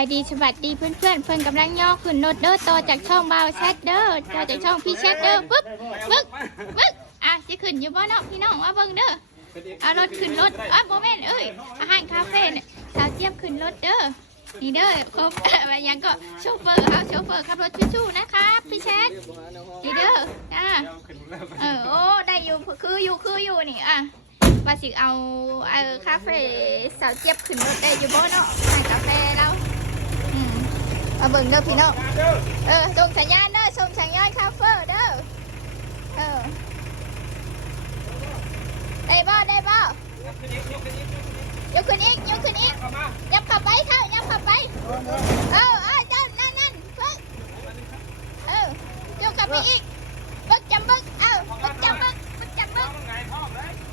ายดีสวัสดีเพื่อนๆเพื่อนกำลังย่อขึ้นรถเด้อต่อจากช่องเบาแชทเด้อต่อจากช่องพี่แชทเด้อปึ๊บจะขึ้นอยู่บ่เนาะพี่น้องว่าเบิ่งเด้อเอารถขึ้นรถโมเมนต์อาหารคาเฟ่เนี่ยสาวเจี๊ยบขึ้นรถเด้อนี่เด้อครบยังก็โชเฟอร์ขับรถชู้ๆนะครับพี่แชทนี่เด้อโอ้ได้อยู่คืออยู่นี่ว่าสิเอาคาเฟ่สาวเจี๊ยบขึ้นรถได้อยู่บ่เนาะอาหารคาเฟ่แล้วมาเบิ่งเด้อพี่น้องส่งสัญญาณเด้อส่งสัญญาณคาเฟ่เด้อได้บ่ยกขึ้นอีกยับขับไปยับขับไปเจ้านั่นเพิ่งยกขับไปอีกบึกจำบึกบึกจำบึก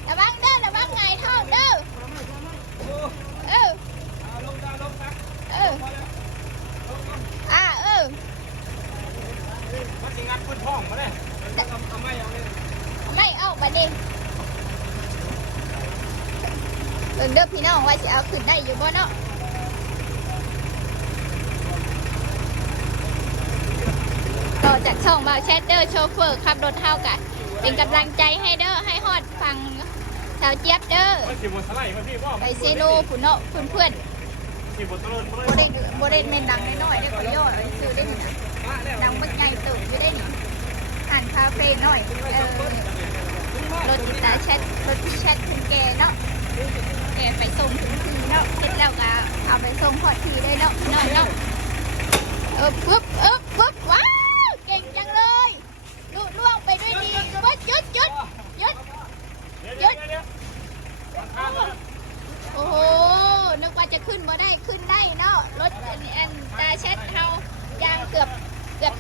ระวังเด้อระวังไงท้องเด้อมันสิงัดพื้นท้องมาเลยเอาไม่เอาบัดนี้เบิ่งเด้อพี่น้องว่าสิเอาขึ้นได้อยู่บ่เนาะต่อจากช่องมาแชทเดอร์โชเฟอร์ขับรถเท่ากันเป็นกำลังใจให้เด้อให้ฮอดฟังสาวเจี๊ยบเด้อไปเซโนผุนเนาะเพื่อนโบเดนเมนดังน้อยๆได้ขอย่อซื้อได้หนิดังบักใหญ่ตื่นไม่ได้หนิอ่านคาเฟ่หน่อยรถติดตาแชทรถแชทคุณแกเนาะแกไปส่งถึงทีเนาะเสร็จแล้วก็เอาไปส่งพอทีได้เนาะเนาะปึ๊บว้าวเก่งจังเลยลุล่วงไปด้วยดีว่าหยุดโอ้โหนึกว่าจะขึ้นมาได้ขึ้นได้เนาะรถอันตาแชทเขายางเกือบ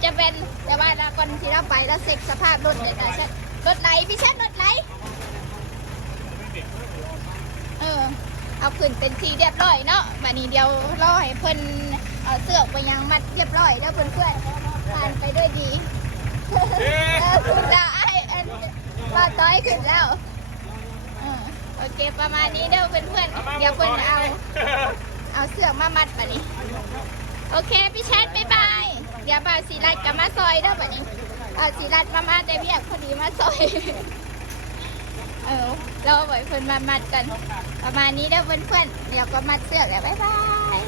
จะเป็นแต่ว่าก่อนที่เราไปแล้วเซ็กสภาพรถเนี่ยตาแชทรถไหลพี่แชทรถไหลเอาขึ้นเป็นทีเรียบร้อยเนาะวันนี้เดียวรอให้เพิ่นเอาเสือกไปยังมัดเรียบร้อยแล้วเพื่อนผ่านไปด้วยดีคุณดาว่าต้อยขึ้นแล้วโอเคประมาณนี้เด้อเพื่อนเดี๋ยวเพิ่นเอาเสือกมามัดแบบนี้โอเคพี่แชทบ๊ายบายเดี๋ยวบ่าวสีรัดกับมาซอยเด้อแบบนี้สีรัดมาได้เบียกพอดีมาซอยเราไว้เพื่อนมามัดกันประมาณนี้เด้อเพื่อนเดี๋ยวก็มัดเสือกแล้วบ๊ายบาย